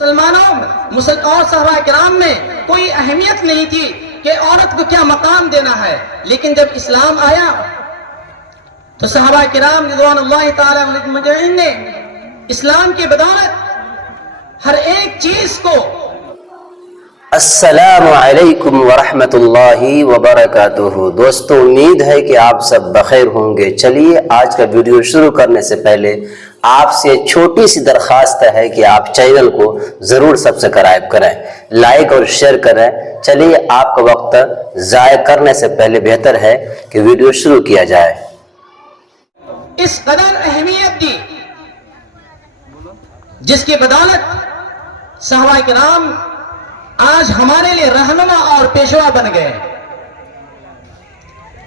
مسلمانوں اور صحابہ کرام میں کوئی اہمیت نہیں تھی کہ عورت کو کیا مقام دینا ہے، لیکن جب اسلام آیا تو صحابہ کرام رضوان اللہ تعالی مجمعین نے اسلام کی بدولت ہر ایک چیز کو۔ السلام علیکم ورحمۃ اللہ وبرکاتہ۔ دوستو، امید ہے کہ آپ سب بخیر ہوں گے۔ چلیے آج کا ویڈیو شروع کرنے سے پہلے آپ سے چھوٹی سی درخواست ہے کہ آپ چینل کو ضرور سبسکرائب کریں، لائک اور شیئر کریں۔ چلیے آپ کا وقت ضائع کرنے سے پہلے بہتر ہے کہ ویڈیو شروع کیا جائے۔ اس قدر اہمیت دی جس کی بدولت صحابہ کرام آج ہمارے لیے رہنما اور پیشوا بن گئے۔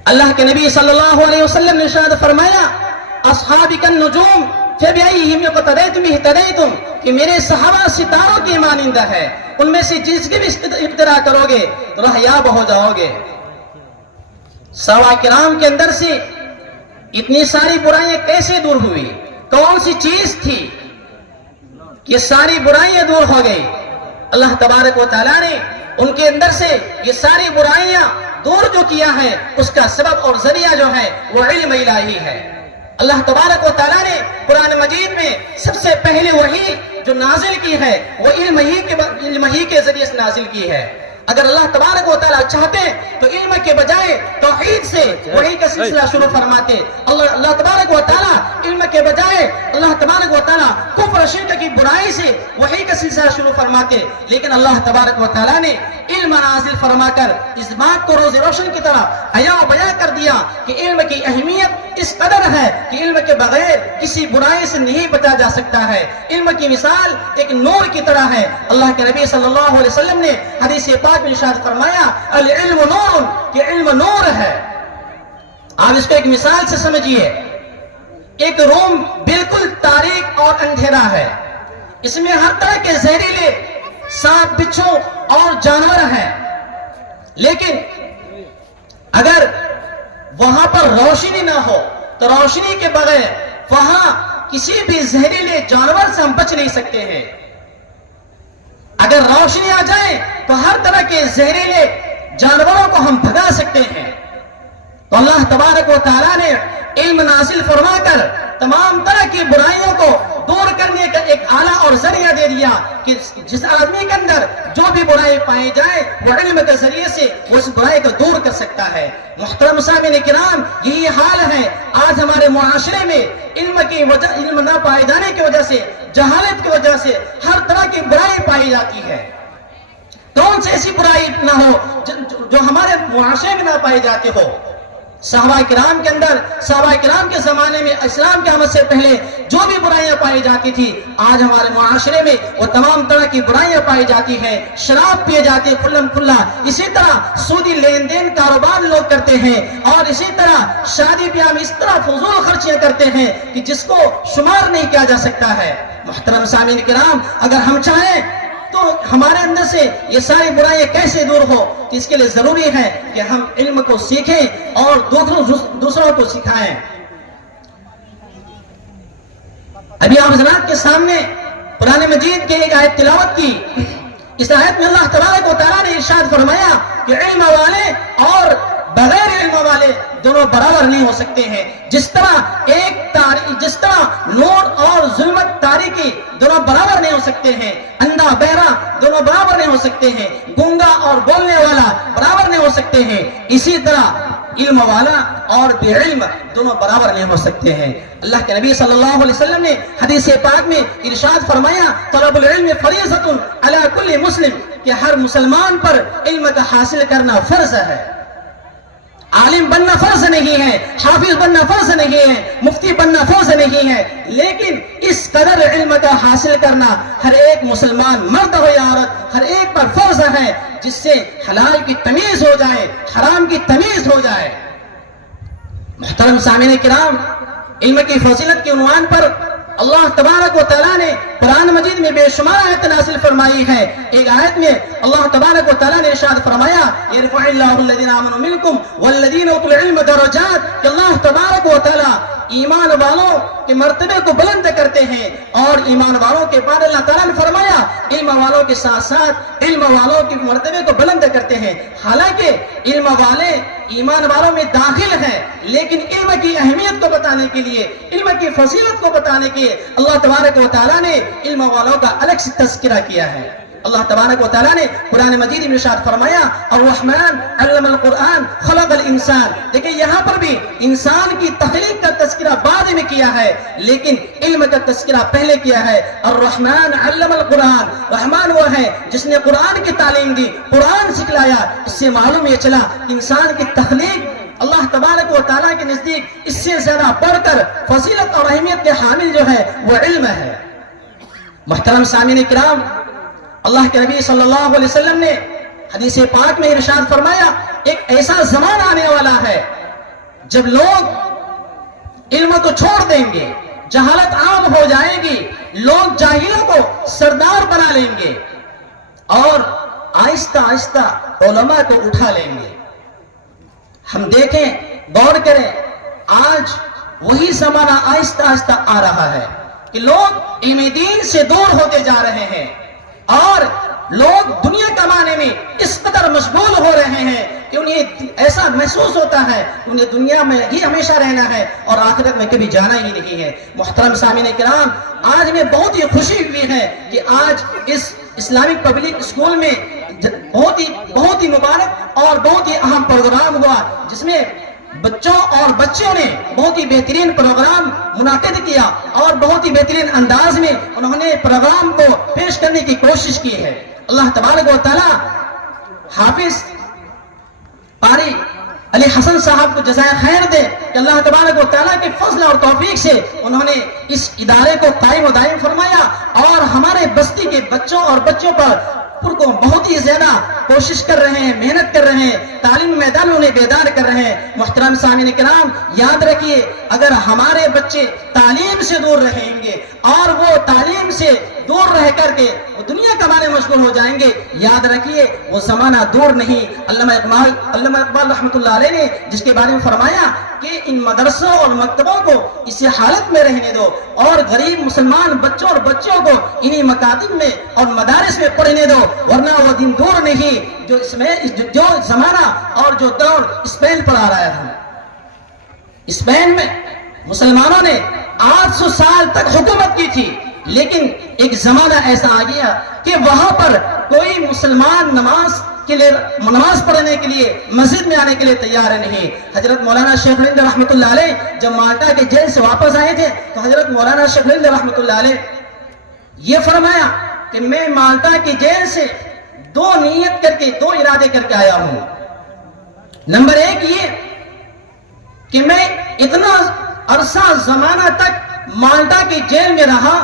اللہ کے نبی صلی اللہ علیہ وسلم نے ارشاد فرمایا، اصحابی النجوم فبأیہم اقتدیتم اہتدیتم، کہ میرے صحابہ ستاروں کی مانندہ ہے، ان میں سے جس کی بھی اقتداء کرو گے تو راہیاب ہو جاؤ گے۔ صحابہ کرام کے اندر سے اتنی ساری برائیاں کیسے دور ہوئی؟ کون سی چیز تھی کہ ساری برائیاں دور ہو گئی؟ اللہ تبارک و تعالیٰ نے ان کے اندر سے یہ ساری برائیاں دور جو کیا ہے، اس کا سبب اور ذریعہ جو ہے وہ علم الہی ہے۔ اللہ تبارک و تعالیٰ نے قرآن مجید میں سب سے پہلے وحی جو نازل کی ہے وہ علم ہی کے ذریعے سے نازل کی ہے۔ اگر اللہ تبارک و تعالیٰ چاہتے تو علم کے بجائے توحید سے وحی کا سلسلہ شروع فرماتے۔ اللہ تبارک و تعالیٰ علم کے بجائے اللہ تبارک و تعالیٰ کفر شرک کی برائی سے وحی کا سلسلہ شروع فرماتے، لیکن اللہ تبارک و تعالیٰ نے علم نازل فرما کر اس بات کو روز روشن کی طرح عیاں بیاں کر دیا کہ علم کی اہمیت اس قدر ہے کہ علم کے بغیر کسی برائی سے نہیں بچا جا سکتا ہے۔ علم کی مثال ایک نور کی طرح ہے۔ اللہ کے نبی صلی اللہ علیہ وسلم نے حدیث پاک میں ارشاد فرمایا، العلم نور، کہ علم نور ہے۔ آپ اس کو ایک مثال سے سمجھیے، ایک روم بالکل تاریک اور اندھیرا ہے، اس میں ہر طرح کے زہریلے سانپ، بچھو اور جانور ہیں، لیکن اگر وہاں پر روشنی نہ ہو تو روشنی کے بغیر وہاں کسی بھی زہریلے جانور سے ہم بچ نہیں سکتے ہیں۔ اگر روشنی آ جائے تو ہر طرح کے زہریلے جانوروں کو ہم بھگا سکتے ہیں۔ تو اللہ تبارک و تعالیٰ نے علم نازل فرما کر تمام طرح کی برائیوں کو دور کرنے کا ایک آلہ اور ذریعہ دے دیا کہ جس آدمی کے اندر جو بھی برائی پائی جائے وہ علم کے ذریعے سے اس برائی کو دور کر سکتا ہے۔ محترم سامعین کرام، یہی حال ہے آج ہمارے معاشرے میں۔ علم نہ پائے جانے کی وجہ سے، جہالت کی وجہ سے ہر طرح کی برائی پائی جاتی ہے۔ کون سی ایسی برائی نہ ہو جو ہمارے معاشرے میں نہ پائی جاتی ہو؟ صحابہ کرام کے اندر، صحابہ کرام کے زمانے میں اسلام کی آمد سے پہلے جو بھی برائیاں پائی جاتی تھی، آج ہمارے معاشرے میں وہ تمام طرح کی برائیاں پائی جاتی ہیں۔ شراب پیے جاتے کھلم کھلا، اسی طرح سودی لین دین کاروبار لوگ کرتے ہیں، اور اسی طرح شادی بیاہ میں اس طرح فضول خرچیاں کرتے ہیں کہ جس کو شمار نہیں کیا جا سکتا ہے۔ محترم سامعین کرام، اگر ہم چاہیں تو ہمارے اندر سے یہ ساری برائیاں کیسے دور ہو؟ اس کے لیے ضروری ہے کہ ہم علم کو سیکھیں اور دوسروں کو سکھائیں۔ ابھی آپ حضرات کے سامنے قرآن مجید کے ایک آیت تلاوت کی۔ اس آیت میں اللہ تبارک و تعالیٰ نے ارشاد فرمایا کہ علم والے اور بغیر علم والے دونوں برابر نہیں ہو سکتے ہیں۔ جس طرح نور اور ظلمت تاریکی دونوں برابر نہیں ہو سکتے ہیں، اندھا بہرا دونوں برابر نہیں ہو سکتے ہیں، گونگا اور بولنے والا برابر نہیں ہو سکتے ہیں، اسی طرح علم والا اور بے علم دونوں برابر نہیں ہو سکتے ہیں۔ اللہ کے نبی صلی اللہ علیہ وسلم نے حدیث پاک میں ارشاد فرمایا، طلب العلم فریضۃ علی کل مسلم، کہ ہر مسلمان پر علم کا حاصل کرنا فرض ہے۔ عالم بننا فرض نہیں ہے، حافظ بننا فرض نہیں ہے، مفتی بننا فرض نہیں ہے، لیکن اس قدر علم کا حاصل کرنا ہر ایک مسلمان، مرد ہو یا عورت، ہر ایک پر فرض ہے، جس سے حلال کی تمیز ہو جائے، حرام کی تمیز ہو جائے۔ محترم سامعین کرام، علم کی فضیلت کے عنوان پر اللہ تبارک و تعالیٰ نے قرآن مجید میں بے شمار آیت نازل فرمائی ہے. ایک آیت میں اللہ تبارک و تعالیٰ نے ارشاد فرمایا یرفع اللہ الذین آمنوا منکم والذین اوتوا العلم درجات، کہ اللہ تبارک و تعالیٰ ایمان والوں کے مرتبے کو بلند کرتے ہیں، اور ایمان والوں کے بعد اللہ تعالیٰ نے فرمایا علم والوں کے ساتھ ساتھ علم والوں کے مرتبے کو بلند کرتے ہیں. حالانکہ علم والے ایمان والوں میں داخل ہیں، لیکن علم کی اہمیت کو بتانے کے لیے، علم کی فضیلت کو بتانے کے لیے اللہ تبارک و تعالیٰ نے علم والوں کا الگ سے تذکرہ کیا ہے. اللہ تبارک و تعالیٰ نے قرآن مجید میں ارشاد فرمایا الرحمن علم القرآن خلق الانسان. دیکھیں یہاں پر بھی انسان کی تخلیق کا تذکرہ بعد میں کیا ہے، لیکن علم کا تذکرہ پہلے کیا ہے. الرحمن علم القرآن، رحمان وہ ہے جس نے قرآن کی تعلیم دی، قرآن سکھلایا. اس سے معلوم یہ چلا انسان کی تخلیق اللہ تبارک و تعالیٰ کے نزدیک اس سے زیادہ بڑھ کر فضیلت اور اہمیت کے حامل جو ہے وہ علم ہے. محترم سامعین کرام، اللہ کے نبی صلی اللہ علیہ وسلم نے حدیث پاک میں ارشاد فرمایا ایک ایسا زمان آنے والا ہے جب لوگ علم کو چھوڑ دیں گے، جہالت عام ہو جائے گی، لوگ جاہلوں کو سردار بنا لیں گے اور آہستہ آہستہ علماء کو اٹھا لیں گے. ہم دیکھیں، غور کریں، آج وہی زمانہ آہستہ آہستہ آ رہا ہے کہ لوگ علم دین سے دور ہوتے جا رہے ہیں، اور لوگ دنیا کمانے میں اس قدر مشغول ہو رہے ہیں کہ انہیں ایسا محسوس ہوتا ہے کہ انہیں دنیا میں ہی ہمیشہ رہنا ہے اور آخرت میں کبھی جانا ہی نہیں ہے. محترم سامعین کرام، آج میں بہت ہی خوشی ہوئی ہے کہ آج اس اسلامک پبلک اسکول میں بہت ہی مبارک اور بہت ہی اہم پروگرام ہوا، جس میں بچوں اور بچیوں نے بہت ہی بہترین پروگرام منعقد کیا اور بہت ہی بہترین انداز میں انہوں نے پروگرام کو پیش کرنے کی کوشش کی ہے. اللہ تبارک و تعالی حافظ قاری علی حسن صاحب کو جزائے خیر دے کہ اللہ تبارک و تعالیٰ کے فضل اور توفیق سے انہوں نے اس ادارے کو قائم و دائم فرمایا اور ہمارے بستی کے بچوں اور بچوں پر کو بہت ہی زیادہ کوشش کر رہے ہیں، محنت کر رہے ہیں، تعلیم میدان انہیں بیدار کر رہے ہیں. محترم سامعین کرام، یاد رکھیے اگر ہمارے بچے تعلیم سے دور رہیں گے اور وہ تعلیم سے دور رہ کر کے وہ دنیا کمانے مشغول ہو جائیں گے، یاد رکھیے وہ زمانہ دور نہیں. علامہ اقبال رحمۃ اللہ علیہ نے جس کے بارے میں فرمایا کہ ان مدرسوں اور مکتبوں کو اسی حالت میں رہنے دو اور غریب مسلمان بچوں اور بچوں کو انہی مکاتب میں اور مدارس میں پڑھنے دو، ورنہ وہ دن دور نہیں جو زمانہ اور جو دور اسپین پر آ رہا ہے. اسپین میں مسلمانوں نے 800 سال تک حکومت کی تھی، لیکن ایک زمانہ ایسا آ گیا کہ وہاں پر کوئی مسلمان نماز پڑھنے کے لیے مسجد میں آنے کے لیے تیار نہیں. حضرت مولانا شیخ الہند رحمۃ اللہ علیہ جب مالٹا کے جیل سے واپس آئے تھے تو حضرت مولانا شیخ الہند رحمۃ اللہ علیہ یہ فرمایا کہ میں مالٹا کی جیل سے دو ارادے کر کے آیا ہوں. نمبر ایک یہ کہ میں اتنا عرصہ زمانہ تک مالٹا کی جیل میں رہا،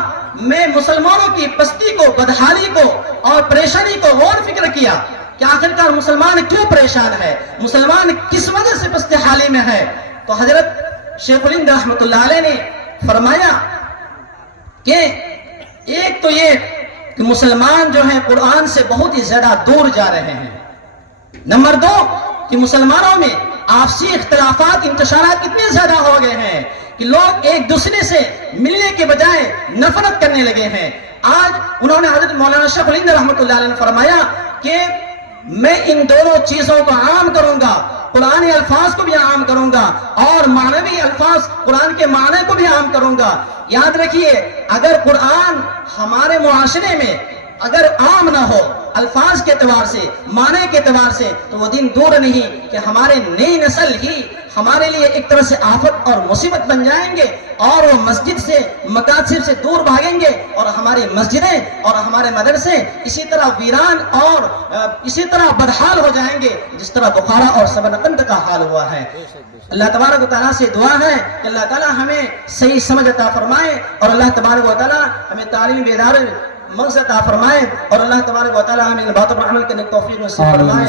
میں مسلمانوں کی پستی کو، بدحالی کو اور پریشانی کو غور فکر کیا کہ آخرکار مسلمان کیوں پریشان ہے، مسلمان کس وجہ سے پست حالی میں ہے. تو حضرت شیخ الہند رحمۃ اللہ علیہ نے فرمایا کہ ایک تو یہ کہ مسلمان جو ہیں قرآن سے بہت ہی زیادہ دور جا رہے ہیں. نمبر دو کہ مسلمانوں میں آپسی اختلافات، انتشارات اتنے زیادہ ہو گئے ہیں کہ لوگ ایک دوسرے سے ملنے کے بجائے نفرت کرنے لگے ہیں. آج انہوں نے حضرت مولانا شیخ الہند رحمۃ اللہ علیہ نے فرمایا کہ میں ان دونوں چیزوں کو عام کروں گا، قرآنی الفاظ کو بھی عام کروں گا اور معنوی الفاظ قرآن کے معنی کو بھی عام کروں گا. یاد رکھیے اگر قرآن ہمارے معاشرے میں اگر عام نہ ہو الفاظ کے اعتبار سے، معنی کے اعتبار سے، تو وہ دن دور نہیں کہ ہمارے نئی نسل ہی ہمارے لیے ایک طرح سے آفت اور مصیبت بن جائیں گے اور وہ مسجد سے، مکاتب سے دور بھاگیں گے اور ہماری مسجدیں اور ہمارے مدرسے اسی طرح ویران اور اسی طرح بدحال ہو جائیں گے جس طرح بخارا اور سمرقند کا حال ہوا ہے. اللہ تبارک و تعالیٰ سے دعا ہے کہ اللہ تعالیٰ ہمیں صحیح سمجھ عطا فرمائے اور اللہ تبارک و تعالیٰ ہمیں تعلیم بیدار مقصد عطا فرمائے اور اللہ تبارک و تعالیٰ ہمیں باتوں پر عمل کرنے کی توفیق نصیب فرمائے.